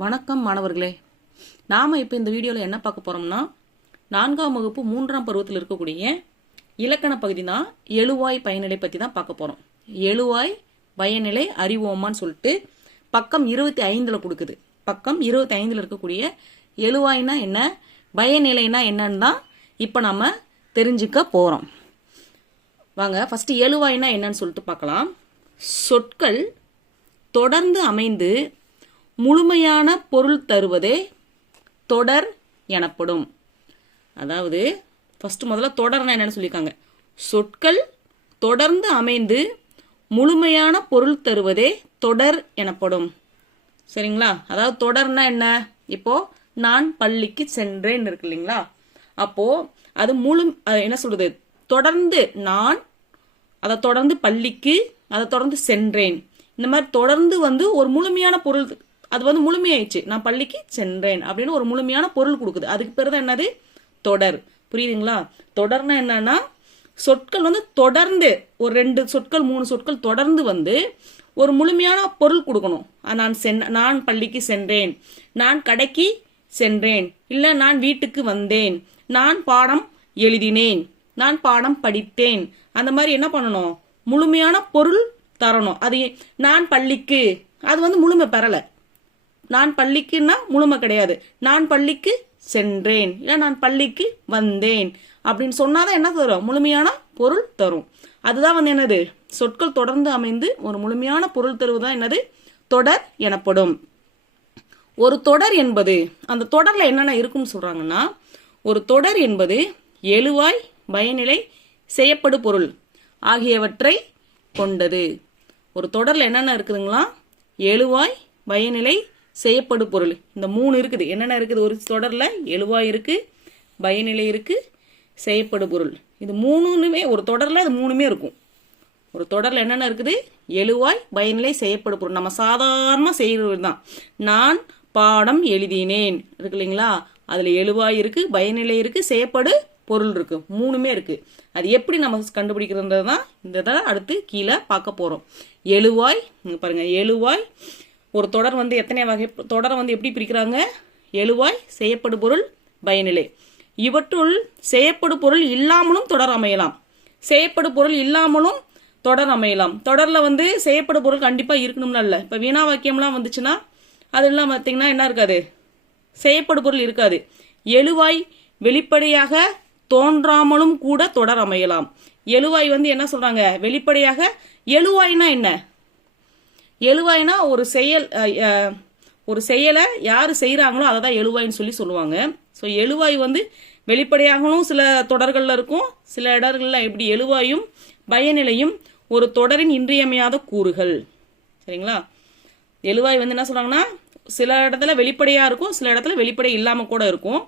வணக்கம் மாணவர்களே. நாம் இப்போ இந்த வீடியோவில் என்ன பார்க்க போகிறோம்னா 4ஆம் வகுப்பு 3ஆம் பருவத்தில் இருக்கக்கூடிய இலக்கண பகுதி தான் எழுவாய் பயனிலை பற்றி தான் பார்க்க போகிறோம். எழுவாய் பயனிலை அறிவோமான்னு சொல்லிட்டு பக்கம் 25 கொடுக்குது. பக்கம் 25 இருக்கக்கூடிய எழுவாய்னா என்ன, பயனிலைனா என்னன்னு தான் இப்போ நம்ம தெரிஞ்சுக்க போகிறோம். வாங்க ஃபஸ்ட்டு எழுவாய்னா என்னன்னு சொல்லிட்டு பார்க்கலாம். சொற்கள் தொடர்ந்து அமைந்து முழுமையான பொருள் தருவதே தொடர் எனப்படும். அதாவது முதல்ல தொடர்னா என்னன்னு சொல்லியிருக்காங்க. சொற்கள் தொடர்ந்து அமைந்து முழுமையான பொருள் தருவதே தொடர் எனப்படும். சரிங்களா? அதாவது தொடர்னா என்ன, இப்போ நான் பள்ளிக்கு சென்றேன் இருக்கு இல்லைங்களா, அப்போ அது என்ன சொல்றது, தொடர்ந்து நான், அதை தொடர்ந்து பள்ளிக்கு, அதை தொடர்ந்து சென்றேன், இந்த மாதிரி தொடர்ந்து ஒரு முழுமையான பொருள், அது முழுமையாயிடுச்சு, நான் பள்ளிக்கு சென்றேன் அப்படின்னு ஒரு முழுமையான பொருள் கொடுக்குது. அதுக்கு பேர் தான் என்னது, தொடர். புரியுதுங்களா? தொடர்னா என்னன்னா சொற்கள் தொடர்ந்து ஒரு 2 சொற்கள் 3 சொற்கள் தொடர்ந்து ஒரு முழுமையான பொருள் கொடுக்கணும். நான் பள்ளிக்கு சென்றேன், நான் கடைக்கு சென்றேன், இல்ல நான் வீட்டுக்கு வந்தேன், நான் பாடம் எழுதினேன், நான் பாடம் படித்தேன், அந்த மாதிரி என்ன பண்ணணும், முழுமையான பொருள் தரணும். அது நான் பள்ளிக்கு, அது முழுமை பெறல. நான் பள்ளிக்குன்னா முழுமை கிடையாது. நான் பள்ளிக்கு சென்றேன், இல்ல நான் பள்ளிக்கு வந்தேன் அப்படின்னு சொன்னாதான் என்ன தரும், முழுமையான பொருள் தரும். அதுதான் என்னது, சொற்கள் தொடர்ந்து அமைந்து ஒரு முழுமையான பொருள் தருவதுதான் என்னது, தொடர் எனப்படும். ஒரு தொடர் என்பது, அந்த தொடர்ல என்னென்ன இருக்குன்னு சொல்றாங்கன்னா, ஒரு தொடர் என்பது எழுவாய் பயனிலை செய்யப்படு பொருள் ஆகியவற்றை கொண்டது. ஒரு தொடர்ல என்னென்ன இருக்குதுங்களா, எழுவாய் பயனிலை செய்யப்படு பொருள், இந்த 3 இருக்குது. என்னென்ன இருக்குது ஒரு தொடர்ல, எழுவாய் இருக்கு, பயனிலை இருக்கு, செய்யப்படு பொருள். இது 3மே ஒரு தொடர்ல, இது 3மே இருக்கும். ஒரு தொடர்ல என்னென்ன இருக்குது, எழுவாய் பயனிலை செய்யப்படு பொருள். நம்ம சாதாரணமா செய்யறது தான். நான் பாடம் எழுதினேன் இருக்கு இல்லைங்களா, அதுல எழுவாய் இருக்கு, பயனிலை இருக்கு, செய்யப்படு பொருள் இருக்கு, 3மே இருக்கு. அது எப்படி நம்ம கண்டுபிடிக்கிறது தான் இந்த அடுத்து கீழே பார்க்க போறோம். எழுவாய் பாருங்க, எழுவாய் ஒரு தொடர் எத்தனை வகை தொடரை எப்படி பிரிக்கிறாங்க, எழுவாய் செய்யப்படு பொருள் பயனிலை. இவற்றுள் செய்யப்படு பொருள் இல்லாமலும் தொடர் அமையலாம், செய்யப்படு பொருள் இல்லாமலும் தொடர் அமையலாம். தொடர்ல செய்யப்படு பொருள் கண்டிப்பா இருக்கணும்னு இல்ல. இப்ப வீணா வாக்கியம்லாம் வந்துச்சுன்னா அதெல்லாம் பார்த்தீங்கன்னா என்ன இருக்காது, செய்யப்படு பொருள் இருக்காது. எழுவாய் வெளிப்படையாக தோன்றாமலும் கூட தொடர் அமையலாம். எழுவாய் என்ன சொல்றாங்க, வெளிப்படையாக. எழுவாய்னா என்ன, எழுவாய்னா ஒரு செயலை யாரு செய்யறாங்களோ அதை தான் எழுவாய்ன்னு சொல்லுவாங்க. ஸோ எழுவாய் வெளிப்படையாகவும் சில தொடர்கள்ல இருக்கும், சில இடங்கள்ல எப்படி எழுவாயும் பயனிலையும் ஒரு தொடரின் இன்றியமையாத கூறுகள். சரிங்களா? எழுவாய் என்ன சொல்றாங்கன்னா, சில இடத்துல வெளிப்படையா இருக்கும், சில இடத்துல வெளிப்படை இல்லாம கூட இருக்கும்.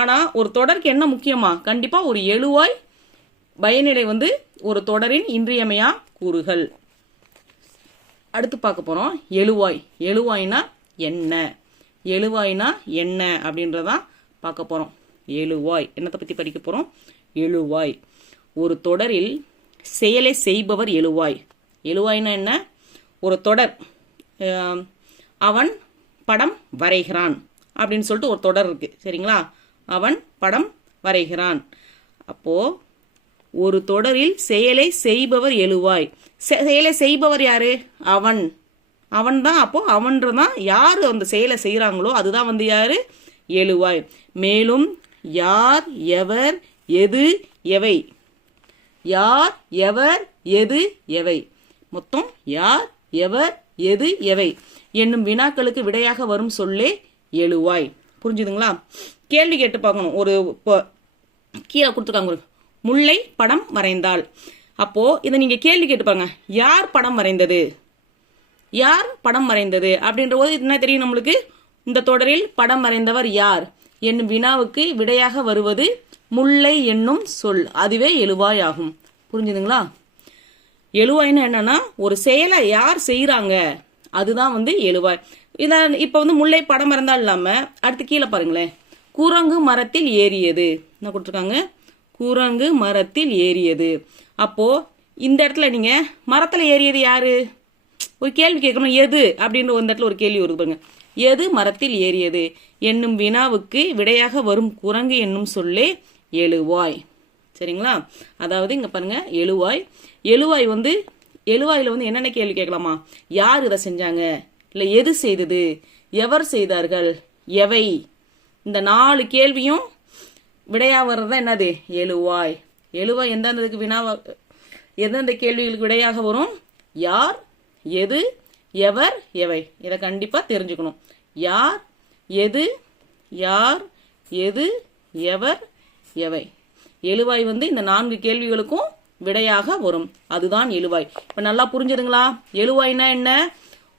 ஆனா ஒரு தொடருக்கு என்ன முக்கியமா, கண்டிப்பா ஒரு எழுவாய் பயனிலை ஒரு தொடரின் இன்றியமையா கூறுகள். அடுத்து பார்க்க போறோம் எழுவாய். எழுவாய்னா என்ன, எழுவாய்னா என்ன அப்படின்றதான் பார்க்க போறோம். எழுவாய் என்னத்தை பத்தி படிக்க போறோம். எழுவாய் ஒரு தொடரில் செயலை செய்பவர் எழுவாய். எழுவாய்னா என்ன, ஒரு தொடர், அவன் படம் வரைகிறான் அப்படின்னு சொல்லிட்டு ஒரு தொடர் இருக்கு. சரிங்களா? அவன் படம் வரைகிறான். அப்போ ஒரு தொடரில் செயலை செய்பவர் எழுவாய். செயலை செய்பவர் யாரு, அவன். அவன் தான். அப்போ அவன்றதான் யாரு அந்த செயலை செய்யறாங்களோ அதுதான் யாரு, எழுவாய். மேலும் யார் எவர் எது எவை, யார் எவர் எது எவை, மொத்தம் யார் எவர் எது எவை என்னும் வினாக்களுக்கு விடையாக வரும் சொல்லே எழுவாய். புரிஞ்சுதுங்களா? கேள்வி கேட்டு பார்க்கணும். ஒரு கீழே கொடுத்துருக்காங்க, முல்லை படம் வரைந்தாள். அப்போ இதை நீங்க கேள்வி கேட்டுப்பாங்க, யார் படம் வரைந்தது, யார் படம் வரைந்தது அப்படின்ற போது என்ன தெரியும் நம்மளுக்கு, இந்த தொடரில் படம் வரைந்தவர் யார் என்னும் வினாவுக்கு விடையாக வருவது முல்லை என்னும் சொல், அதுவே எழுவாய் ஆகும். புரிஞ்சுதுங்களா? எழுவாய்னா என்னன்னா ஒரு செயலை யார் செய்யறாங்க அதுதான் எழுவாய். இத இப்ப முல்லை படம் வரைந்தால் இல்லாம அடுத்து கீழே பாருங்களேன், குரங்கு மரத்தில் ஏறியது என்ன கொடுத்துருக்காங்க, குரங்கு மரத்தில் ஏறியது. அப்போ இந்த இடத்துல நீங்க மரத்துல ஏறியது யாரு, ஒரு கேள்வி கேட்கணும், எது அப்படின்ற ஒரு இடத்துல ஒரு கேள்வி வருது பாருங்க. எது மரத்தில் ஏறியது என்னும் வினாவுக்கு விடையாக வரும் குரங்கு என்னும் சொல்லே எழுவாய். சரிங்களா? அதாவது இங்க பாருங்க, எழுவாய். எழுவாய் வந்து எழுவாயில வந்து என்னென்ன கேள்வி கேட்கலாமா? யார் இதை செஞ்சாங்க, இல்லை எது செய்தது, எவர் செய்தார்கள், எவை, இந்த 4 கேள்வியும் விடையா வர்றதா என்னது? எழுவாய். எழுவாய் எந்தெந்ததுக்கு வினாவா, எந்தெந்த கேள்விகளுக்கு விடையாக வரும்? யார், எது, எவர், எவை. இதை கண்டிப்பா தெரிஞ்சுக்கணும். யார், எது, யார், எது, எவர், எவை. எழுவாய் வந்து இந்த 4 கேள்விகளுக்கும் விடையாக வரும். அதுதான் எழுவாய். இப்ப நல்லா புரிஞ்சுதுங்களா? எழுவாய்னா என்ன?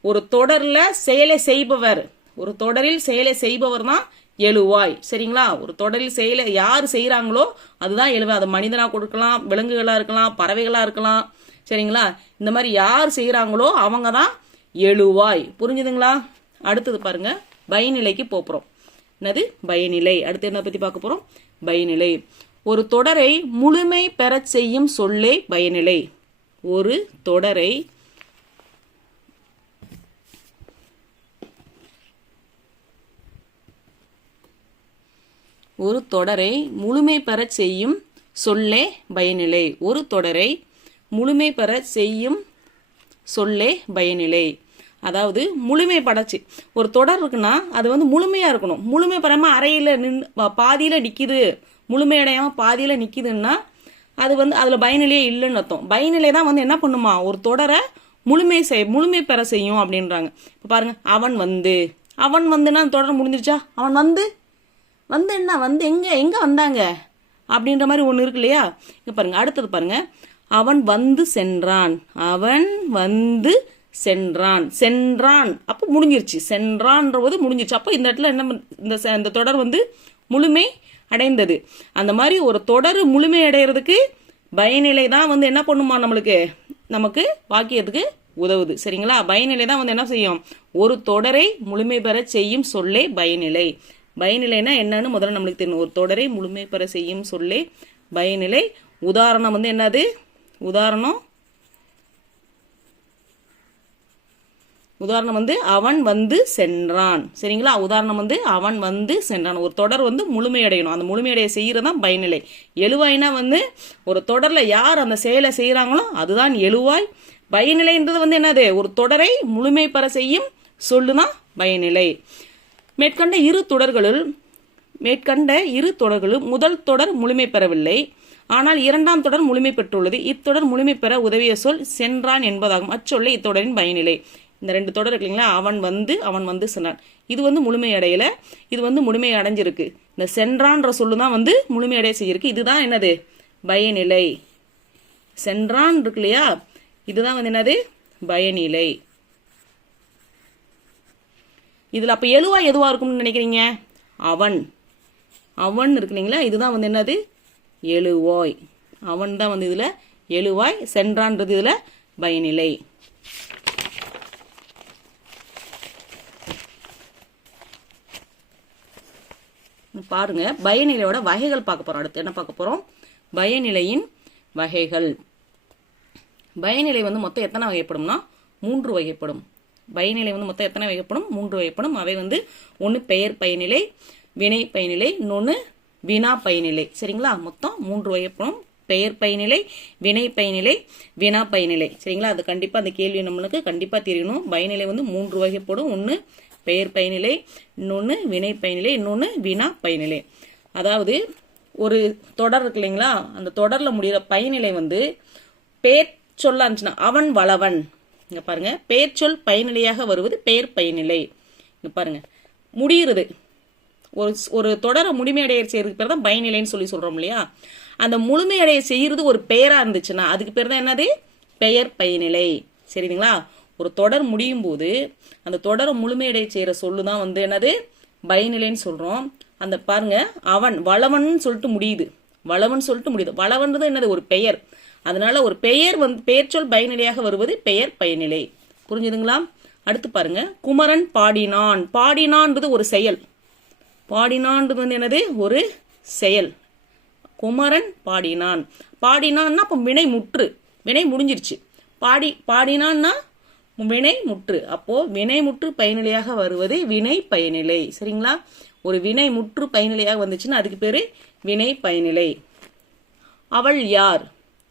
ஒரு தொடர்ல செயலை செய்பவர், ஒரு தொடரில் செயலை செய்பவர் தான் எழுவாய். சரிங்களா? ஒரு தொடரில் செயலை யார் செய்யறாங்களோ அதுதான் எழுவாய். அது மனிதனா கொடுக்கலாம், விலங்குகளா இருக்கலாம், பறவைகளா இருக்கலாம். சரிங்களா? இந்த மாதிரி யார் செய்யறாங்களோ அவங்க தான் எழுவாய். புரிஞ்சுதுங்களா? அடுத்தது பாருங்க, பயனிலைக்கு போறோம். என்னது? பயனிலை. அடுத்து என்ன பத்தி பார்க்க போறோம்? பயனிலை. ஒரு தொடரை முழுமை பெறச் செய்யும் சொல்லே பயனிலை. ஒரு தொடரை ஒரு தொடரை முழுமை பெறச் செய்யும் சொல்லே பயனிலை. ஒரு தொடரை முழுமை பெறச் செய்யும் சொல்லே பயனிலை. அதாவது முழுமை படைச்சு ஒரு தொடர் இருக்குன்னா அது வந்து முழுமையா இருக்கணும். முழுமை பெறாம அறையில பாதியில நிக்குது, முழுமையடையாம பாதியில நிக்குதுன்னா அது வந்து அதுல பயனிலையே இல்லைன்னு அர்த்தம். பயனிலை தான் வந்து என்ன பண்ணுமா? ஒரு தொடரை முழுமை பெற செய்யும் அப்படின்றாங்க. இப்ப பாருங்க, அவன் வந்துன்னா தொடர் முடிஞ்சிருச்சா? அவன் வந்து என்ன வந்து எங்க வந்தாங்க அப்படின்ற மாதிரி ஒண்ணு இருக்கு இல்லையா? இங்க பாருங்க, அடுத்தது பாருங்க, அவன் வந்து சென்றான். அவன் வந்து சென்றான் அப்ப முடிஞ்சிருச்சு. சென்றான்ற போது முடிஞ்சிருச்சு. அப்ப இந்த இடத்துல என்ன, இந்த தொடர் வந்து முழுமை அடைந்தது. அந்த மாதிரி ஒரு தொடர் முழுமை அடைகிறதுக்கு பயனிலை தான் வந்து என்ன பண்ணுமா? நமக்கு வாக்கியத்துக்கு உதவுது. சரிங்களா? பயனிலை தான் வந்து என்ன செய்யும்? ஒரு தொடரை முழுமை பெற செய்யும் சொல்லே பயனிலை. பயனிலைனா என்னன்னு முதல்ல நம்மளுக்கு தெரியும். ஒரு தொடரை முழுமை பெற செய்யும் சொல்லே பயனிலை. உதாரணம் வந்து என்னது? உதாரணம் வந்து அவன் வந்து சென்றான். சரிங்களா? உதாரணம் வந்து அவன் வந்து சென்றான். ஒரு தொடர் வந்து முழுமையடையணும். அந்த முழுமையடைய செய்யறதான் பயனிலை. எழுவாய்னா வந்து ஒரு தொடர்ல யார் அந்த செயலை செய்யறாங்களோ அதுதான் எழுவாய். பயனிலைன்றது வந்து என்னது? ஒரு தொடரை முழுமை பெற செய்யும் சொல்லுதான் பயனிலை. மேற்கண்ட இரு தொடர்களும் முதல் தொடர் முழுமை பெறவில்லை, ஆனால் 2ஆம் தொடர் முழுமை பெற்றுள்ளது. இத்தொடர் முழுமை பெற உதவிய சொல் சென்றான் என்பதாகும். அச்சொல்லை இத்தொடரின் பயனிலை. இந்த 2 தொடர் இருக்கு இல்லைங்களா? அவன் வந்து சென்றான். இது வந்து முழுமை அடையல, இது வந்து முழுமை அடைஞ்சிருக்கு. இந்த சென்றான்ற சொல்லுதான் வந்து முழுமை அடைய செய்யிருக்கு. இதுதான் என்னது? பயனிலை. சென்றான் இருக்கு இல்லையா? இதுதான் வந்து என்னது? பயனிலை. இதுல அப்ப எழுவாய் எதுவா இருக்கும்னு நினைக்கிறீங்க? அவன் இருக்கு இல்லைங்களா? இதுதான் வந்து என்னது? எழுவாய். அவன் தான் வந்து இதுல எழுவாய். சென்றான்றது இதுல பயனிலை. பாருங்க, பயனிலையோட வகைகள் பார்க்க போறோம். அடுத்து என்ன பார்க்க போறோம்? பயனிலையின் வகைகள். பயனிலை வந்து மொத்தம் எத்தனை வகைப்படும்னா 3 வகைப்படும். பயனிலை வந்து மொத்தம் எத்தனை வகைப்படும்? 3 வகைப்படும். அவை வந்து ஒன்னு பெயர் பயனிலை, வினை பயனிலை, இன்னொன்னு வினா பயனிலை. சரிங்களா? மொத்தம் 3 வகைப்படும். பெயர் பயனிலை, வினை பயனிலை, வினா பயனிலை. சரிங்களா? அது கண்டிப்பா அந்த கேள்வி நம்மளுக்கு கண்டிப்பா தெரியணும். பயனிலை வந்து 3 வகைப்படும். ஒன்னு பெயர் பயனிலை, இன்னொன்னு வினை பயனிலை, இன்னொன்னு வினா பயனிலை. அதாவது ஒரு தொடர் இருக்கு இல்லைங்களா? அந்த தொடர்ல முடிகிற பயனிலை வந்து பெயர் சொல்ல இருந்துச்சுன்னா அவன் வளவன். இங்க பாருங்க, பெயர் சொல் பயனிலையாக வருவது பெயர் பயனிலை. இங்க பாருங்க, முடிகிறது ஒரு தொடரை முழுமையடைய செய்யறதுக்கு பேர் தான் பயனிலைன்னு சொல்லி சொல்றோம் இல்லையா? அந்த முழுமையடைய செய்யறது ஒரு பெயரா இருந்துச்சுன்னா அதுக்கு பேர் தான் என்னது? பெயர் பயனிலை. சரிங்களா? ஒரு தொடர் முடியும் போது அந்த தொடரை முழுமையடைய செய்யற சொல்லுதான் வந்து என்னது? பயனிலைன்னு சொல்றோம். அந்த பாருங்க, அவன் வளவன் சொல்லிட்டு முடியுது. வளவன்றது என்னது? ஒரு பெயர். அதனால ஒரு பெயர் வந்து பெயர் சொல் பயனிலையாக வருவது பெயர் பயனிலை. புரிஞ்சுதுங்களா? அடுத்து பாருங்க, குமரன் பாடினான். பாடினான்றது ஒரு செயல். பாடினான்றது வந்து என்னது? ஒரு செயல். குமரன் பாடினான்னா அப்ப வினை முடிஞ்சிருச்சு. பாடினான்னா வினை முற்று. அப்போ வினை முற்று பயனிலையாக வருவது வினை பயனிலை. சரிங்களா? ஒரு வினை முற்று பயனிலையாக வந்துச்சுன்னா அதுக்கு பேரு வினை பயனிலை. அவள் யார்?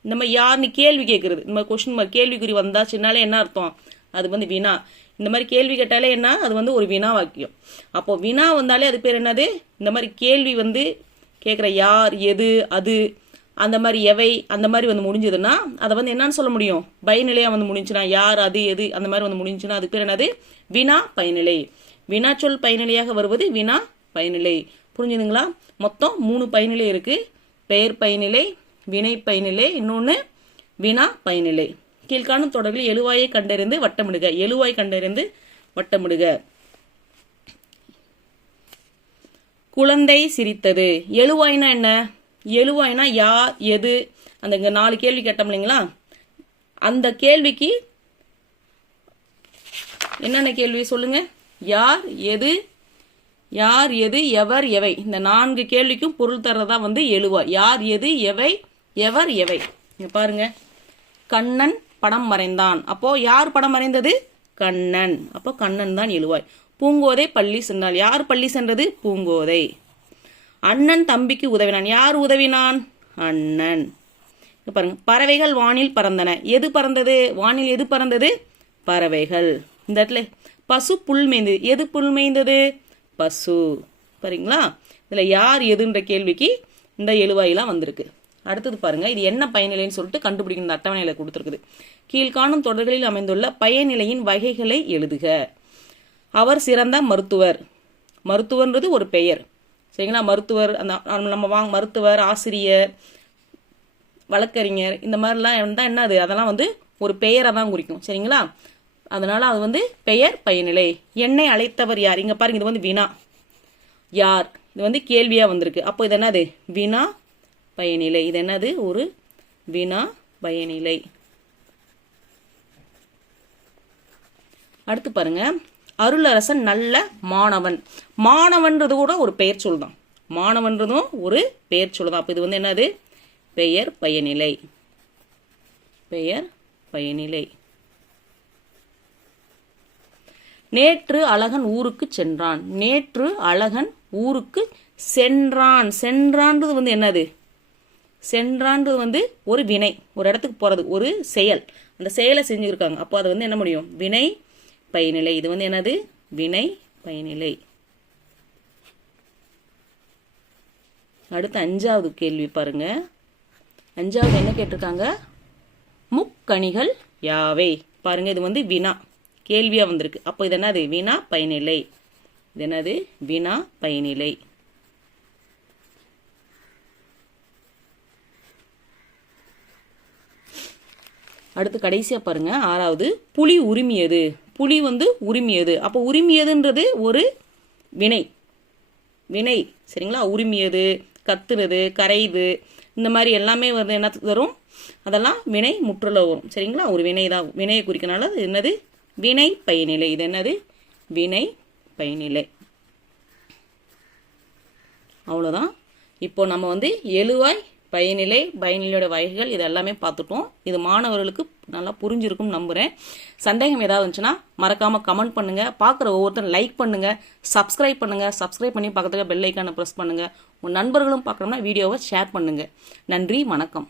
இந்த மாதிரி யாருன்னு கேள்வி கேட்கறது, இந்த மாதிரி கொஸ்டின் மார்க் கேள்விக்குறி வந்தாச்சுனாலே என்ன அர்த்தம்? அது வந்து வினா. இந்த மாதிரி கேள்வி கேட்டாலே என்ன? அது வந்து ஒரு வினா வாக்கியம். அப்போ வினா வந்தாலே அது பேர் என்னது? இந்த மாதிரி கேள்வி வந்து கேட்குற யார், எது, அது, அந்த மாதிரி எவை, அந்த மாதிரி வந்து முடிஞ்சதுன்னா அதை வந்து என்னன்னு சொல்ல முடியும்? பயனிலையாக வந்து முடிஞ்சுன்னா, யார், அது, எது, அந்த மாதிரி வந்து முடிஞ்சுன்னா அது பேர் என்னது? வினா பயனிலை. வினாச்சொல் பயனிலையாக வருவது வினா பயனிலை. புரிஞ்சுதுங்களா? மொத்தம் 3 பயனிலை இருக்கு. பெயர் பயனிலை, வினை பயனிலை, இன்னொன்று வினா பயனிலை. கீழ்காணும் தொடர்களில் எழுவாயை கண்டறிந்து வட்டமிடுக. எழுவாய் கண்டறிந்து வட்டமிடுக. குழந்தை சிரித்தது. எழுவாய்னா என்ன? எழுவாய்னா யார், எது, அந்த இங்க 4 கேள்வி கேட்டோம் இல்லைங்களா? அந்த கேள்விக்கு என்னென்ன கேள்வி சொல்லுங்க? யார், எது, யார், எது, எவர், எவை. இந்த 4 கேள்விக்கும் பொருள் தர்றதா வந்து எழுவாய். யார், எது, எவை, எவர், எவை. இங்க பாருங்க, கண்ணன் படம் வரைந்தான். அப்போ யார் படம் வரைந்தது? கண்ணன். அப்போ கண்ணன் தான் எழுவாய். பூங்கோதை பள்ளி சென்றாள். யார் பள்ளி சென்றது? பூங்கோதை. அண்ணன் தம்பிக்கு உதவினான். யார் உதவினான்? அண்ணன். பாருங்க, பறவைகள் வானில் பறந்தன. எது பறந்தது? வானில் எது பறந்தது? பறவைகள். இந்த இடத்துல பசு புல் மேய்ந்தது. எது புல் மேய்ந்தது? பசு. பாருங்களா? இதுல யார், எதுன்ற கேள்விக்கு இந்த எழுவாயெல்லாம் வந்திருக்கு. அடுத்தது பாருங்க, இது என்ன பயனிலைன்னு சொல்லிட்டு கண்டுபிடிக்கணும். இந்த அட்டவணையில கொடுத்துருக்குது. கீழ்காணும் தொடர்களில் அமைந்துள்ள பயனிலையின் வகைகளை எழுதுக. அவர் சிறந்த மருத்துவர். மருத்துவன்றது ஒரு பெயர். சரிங்களா? மருத்துவர், அந்த நம்ம மருத்துவர், ஆசிரியர், வழக்கறிஞர், இந்த மாதிரிலாம் இருந்தால் என்னது? அதெல்லாம் வந்து ஒரு பெயரை தான் குறிக்கும். சரிங்களா? அதனால அது வந்து பெயர் பயனிலை. என்னை அழைத்தவர் யார்? இங்க பாருங்க, இது வந்து வினா. யார்? இது வந்து கேள்வியா வந்திருக்கு. அப்போ இது என்னது? வினா பயனிலை. இது என்னது? ஒரு வினா பயனிலை. அடுத்து பாருங்க, அருளரசன் நல்ல மாணவன். மாணவன்றது கூட ஒரு பெயர் சொல் தான். மாணவன்றதும் ஒரு பெயர் சொல் தான். அப்போ இது வந்து என்னது? பெயர் பயனிலை. பெயர் பயனிலை. நேற்று அழகன் ஊருக்கு சென்றான். நேற்று அழகன் ஊருக்கு சென்றான். சென்றான்றது வந்து என்னது? சென்றான்றது வந்து ஒரு வினை. ஒரு இடத்துக்கு போறது, ஒரு செயல். அந்த செயலை செஞ்சுருக்காங்க. அப்போ அது வந்து என்ன முடியும்? வினை பயனிலை. இது வந்து என்னது? வினை பயனிலை. அடுத்து 5வது கேள்வி பாருங்க. 5வது என்ன கேட்டிருக்காங்க? முக்கணிகள் யாவை? பாருங்க, இது வந்து வினா கேள்வியா வந்திருக்கு. அப்போ இது என்னது? வினா பயனிலை. இது என்னது? வினா பயனிலை. அடுத்து கடைசியா பாருங்க, 6வது, புலி உரிமையது. புலி வந்து உரிமையது. அப்போ உரிமையதுன்றது ஒரு வினை. வினை. சரிங்களா? உரிமையது, கத்துறது, கரைது, இந்த மாதிரி எல்லாமே வந்து என்ன தரும்? அதெல்லாம் வினை முற்றுல வரும். சரிங்களா? ஒரு வினை தான். வினையை குறிக்கனால அது என்னது? வினை பயனிலை. இது என்னது? வினை பயனிலை. அவ்வளோதான். இப்போ நம்ம வந்து எழுவாய், பயனிலை, பயனிலையோட வகைகள் இது எல்லாமே பார்த்துட்டோம். இது மாணவர்களுக்கு நல்லா புரிஞ்சிருக்கும் நம்புகிறேன். சந்தேகம் ஏதாவது இருந்துச்சுன்னா மறக்காமல் கமெண்ட் பண்ணுங்கள். பார்க்குற ஒவ்வொருத்தரும் லைக் பண்ணுங்கள், சப்ஸ்கிரைப் பண்ணுங்கள். சப்ஸ்கிரைப் பண்ணி பக்கத்தில் பெல் ஐக்கானை ப்ரெஸ் பண்ணுங்கள். உங்கள் நண்பர்களும் பார்க்கணும்னா வீடியோவை ஷேர் பண்ணுங்கள். நன்றி, வணக்கம்.